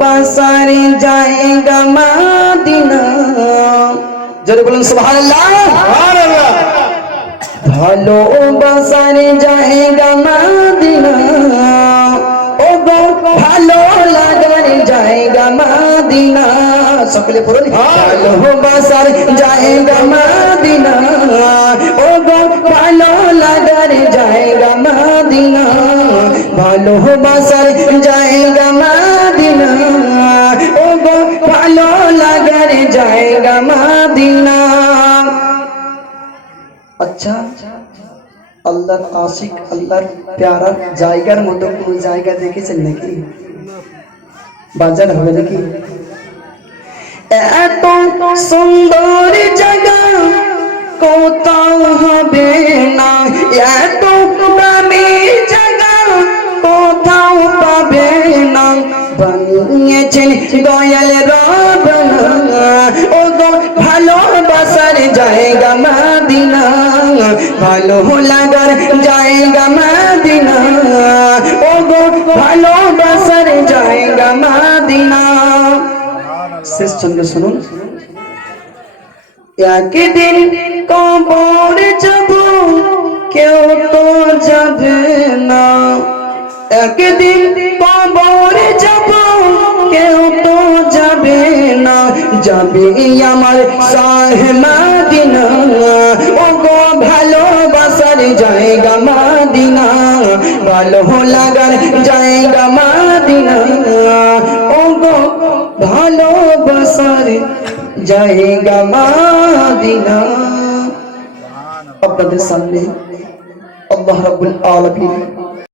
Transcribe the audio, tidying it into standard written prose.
বাসার জায়গা মদিনা, জোরে বলুন সুবহানাল্লাহ। ভালোবাসার জায়গা মদিনা, ও গো ভালো লাগার জায়গা মদিনা, সকলে পড়ুন। ভালোবাসার জায়গা মদিনা, ও গো ভালো লাগার জায়গা মদিনা, ভালোবাসার জায়গা মদিনা, ও গো ভালো লাগার জায়গা মদিনা। আচ্ছা, আল্লাহর আশিক, আল্লাহর প্যারার জায়গার মতো কোন জায়গা দেখেছেন নাকি? বাজার হবে নাকি? এত সুন্দর জায়গা কোথাও হবে না, এত দামি জায়গা কোথাও পাবে না, বানিয়েছেন দয়াল রব্বানা, ও গো ভালোবাসার জায়গা মদিনা, ভালো লাগার জায়গা মদিনা, ও গো ভালোবাসার জায়গা মদিনা। শেষ ছন্দ শুনুন। একদিন কবর যাব কেউ তো যাবে না, একদিন কবর যাব কেউ তো যাবে না, যাবে আমার শাহে মদিনা, ও গো ভালোবাসার জায়গা মদিনা, ভালো লাগার জায়গা মদিনা, ও গো ভালোবাসার জায়গা মদিনা। আপনাদের সামনে আল্লাহ রাব্বুল আলামিন